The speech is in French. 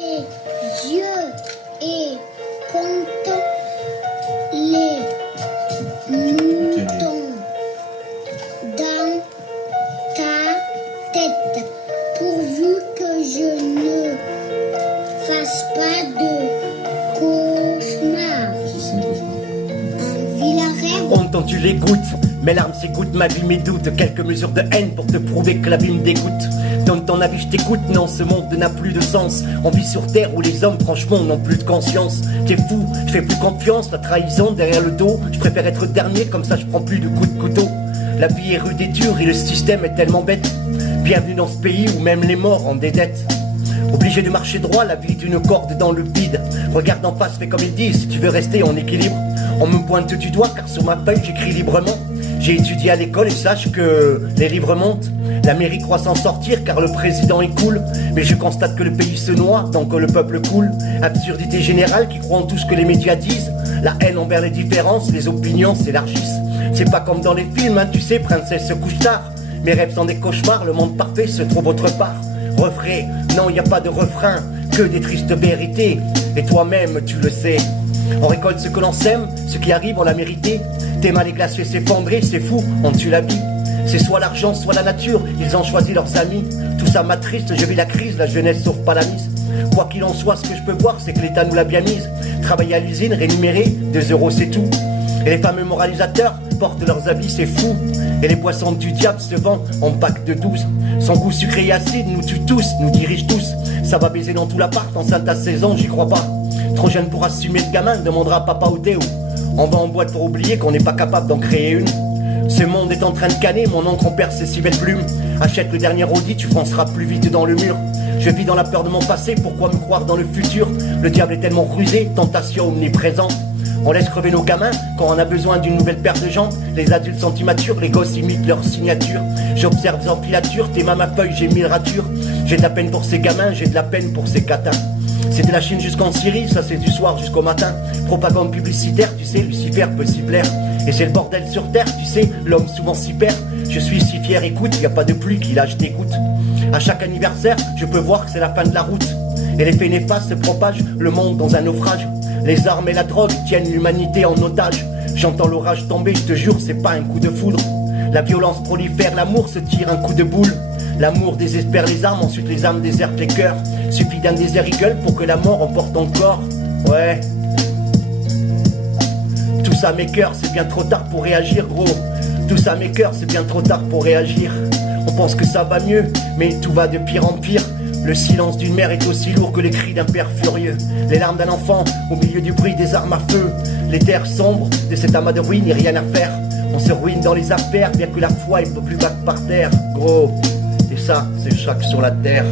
Les yeux et compte les moutons dans ta tête, pourvu que je ne fasse pas de cauchemar. Un vilain rêve. Entends tu les gouttes, mes larmes s'égouttent, ma vie, mes doutes. Quelques mesures de haine pour te prouver que la vie me dégoûte. Dans ton avis je t'écoute, non ce monde n'a plus de sens. On vit sur terre où les hommes franchement n'ont plus de conscience. T'es fou, je fais plus confiance, la trahison derrière le dos. Je préfère être dernier, comme ça je prends plus de coups de couteau. La vie est rude et dure et le système est tellement bête. Bienvenue dans ce pays où même les morts ont des dettes. Obligé de marcher droit, la vie est une corde dans le vide. Regarde en face, fais comme ils disent, si tu veux rester en équilibre. On me pointe du doigt car sur ma feuille j'écris librement. J'ai étudié à l'école et sache que les livres montent. La mairie croit s'en sortir car le président est cool. Mais je constate que le pays se noie tant que le peuple coule. Absurdité générale qui croit en tout ce que les médias disent. La haine envers les différences, les opinions s'élargissent. C'est pas comme dans les films, hein, tu sais, princesse se couche tard. Mes rêves sont des cauchemars, le monde parfait se trouve autre part. Refrain, non y a pas de refrain, que des tristes vérités. Et toi-même tu le sais. On récolte ce que l'on sème, ce qui arrive on l'a mérité. Tes mains les glaciers s'effondrer, c'est fou, on tue la vie. C'est soit l'argent, soit la nature, ils ont choisi leurs amis. Tout ça m'attriste, je vis la crise, la jeunesse sauve pas la mise. Quoi qu'il en soit, ce que je peux voir, c'est que l'État nous l'a bien mise. Travailler à l'usine, rémunéré, 2 € c'est tout. Et les fameux moralisateurs portent leurs habits, c'est fou. Et les poissons du diable se vendent en pack de 12. Son goût sucré et acide nous tue tous, nous dirige tous. Ça va baiser dans tout l'appart, enceinte à 16 ans, j'y crois pas. Trop jeune pour assumer le gamin, demandera papa ou Théo. On va en boîte pour oublier qu'on n'est pas capable d'en créer une. Ce monde est en train de canner, mon oncle en perd ses si belles plumes. Achète le dernier Audi, tu fonceras plus vite dans le mur. Je vis dans la peur de mon passé, pourquoi me croire dans le futur? Le diable est tellement rusé, tentation omniprésente. On laisse crever nos gamins quand on a besoin d'une nouvelle paire de jambes. Les adultes sont immatures, les gosses imitent leur signature. J'observe en filature, tes mains ma feuille, j'ai 1000 ratures. J'ai de la peine pour ces gamins, j'ai de la peine pour ces catins. C'est de la Chine jusqu'en Syrie, ça c'est du soir jusqu'au matin. Propagande publicitaire, tu sais, Lucifer peut s'y plaire. Et c'est le bordel sur terre, tu sais, l'homme souvent s'y perd. Je suis si fier, écoute, y a pas de pluie qui lâche des gouttes. À chaque anniversaire, je peux voir que c'est la fin de la route. Et l'effet néfaste se propage, le monde dans un naufrage. Les armes et la drogue tiennent l'humanité en otage. J'entends l'orage tomber, je te jure, c'est pas un coup de foudre. La violence prolifère, l'amour se tire un coup de boule. L'amour désespère les armes, ensuite les âmes désertent les cœurs. Suffit d'un désert gueule pour que la mort emporte encore. Ouais. Tout ça m'écoeure, c'est bien trop tard pour réagir, gros. Tout ça m'écoeure, c'est bien trop tard pour réagir. On pense que ça va mieux, mais tout va de pire en pire. Le silence d'une mère est aussi lourd que les cris d'un père furieux. Les larmes d'un enfant au milieu du bruit des armes à feu. Les terres sombres de cet amas de ruines, y a rien à faire. On se ruine dans les affaires, bien que la foi ne peut plus battre par terre. Gros, et ça, c'est chaque sur la terre.